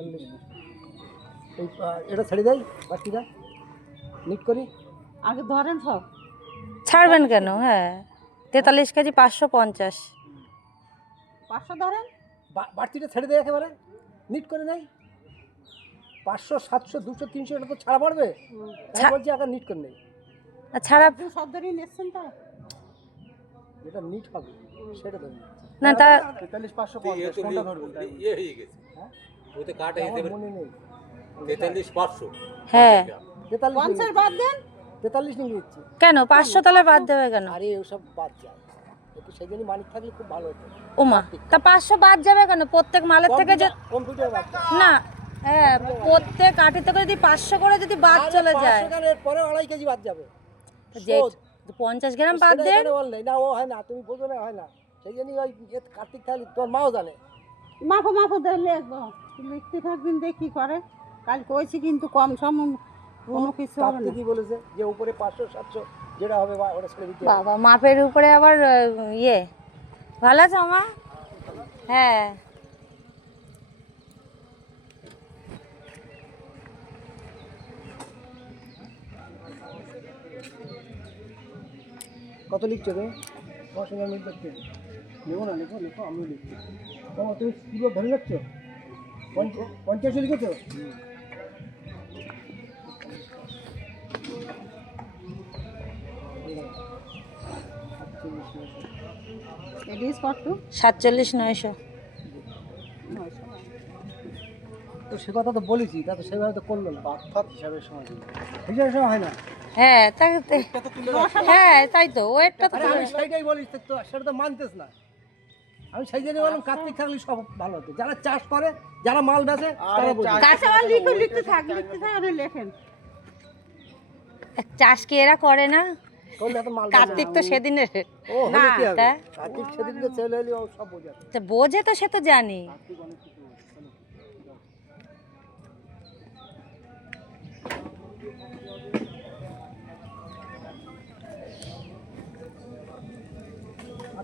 এই এটা ছেড়ে দেয় বাকিটা নিট করি আগে ধরেন সব। ছাড়বেন কেন? হ্যাঁ 43 কেজি 550। 500 ধরেন। বাড়তিটা ছেড়ে দেয় একেবারে নিট করে নেই 500 700 200 300 এটা তো ছাড়া পড়বে আমি বলছি আগে নিট করে নেই ছাড়া আপনি সব ধরেই নিচ্ছেন তো। যেটা নিট হবে সেটা ধরে না তা 43 550 কোনটা ধরবেন ইয়ে হয়ে গেছে ওতে কাটা যেতে আমার পারে মনে নেই 43 500 হ্যাঁ 43 50 বাদ দেন। 43 নিয়ে দিচ্ছি কেন 500 তাহলে বাদ দেবে কেন? আরে ওসব বাদ যায় একটু সেজন্য মালিক থাকলে খুব ভালো হতো ওমা তা 500 বাদ যাবে কেন? প্রত্যেক মালের থেকে যে কম্পিউটার বাদ যায়। না হ্যাঁ প্রত্যেক আটি থেকে যদি 500 করে যদি বাদ আরে চলে যায় 500 গ্রামের পরে 2.5 কেজি বাদ যাবে যে 50 গ্রাম বাদ সেটা দেন। এখানে বল নেই না ও হয় না তুমি বোঝো না হয় না সেই জন্যই ওই কার্তিক থাকলে তোর মাও জানে মাফো মাফো দিলে একদম লিখতে থাকবেন দেখি কি করে। কাল কইছি কিন্তু কম সম কোনো কিছু হবে কার্তিক না। কি বলেছে যে উপরে 500 700 যেটা হবে ওটা ছেড়ে দিতে হবে। বাবা মাপের উপরে আবার ইয়ে ভালো আছে মা? হ্যাঁ কত লিখছো তুমি তোমার সঙ্গে মিল করতে নেবো না লিখো লিখো আমিও লিখছি তোমার তুমি কিলো ধরে রাখছো 50 লিখেছো এডিস কত? 47,900। তো সে কথা তো বলেছি তা তো সেভাবে তো করলো না বাদ হিসাবের সময় হিসাবের সময় হয় না হ্যাঁ হ্যাঁ তাই তো ওয়েটটা তো আরে আমি সেইটাই বলি তো সেটা তো মানতেছ না আমি সেই জন্য বললাম কার্তিক থাকলে সব ভালো হতো যারা চাষ করে যারা মাল বেচে তারা বোঝে কাছে আর লিখতে থাক আর লেখেন। চাষ কি এরা করে না? করলে এত মাল কার্তিক তো সেদিনের ও হলে কি হবে তা? কার্তিক সেদিন তো চলে এলি ও সব বোঝে তা বোঝে তো সে তো জানি। কার্তিক অনেক কিছু বোঝে। চলো।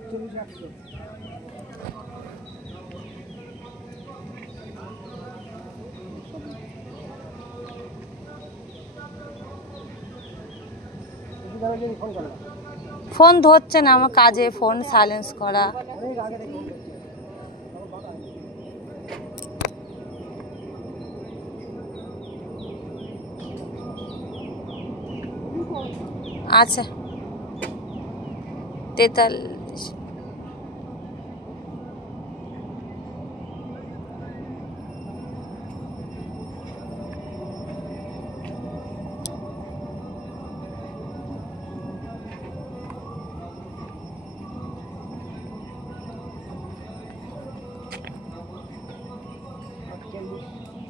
48 100 ফোন করো ফোন ধরছে না আমার কাজে, ফোন সাইলেন্স করা। অনেক আগে থেকে আচ্ছা 43।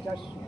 চারশো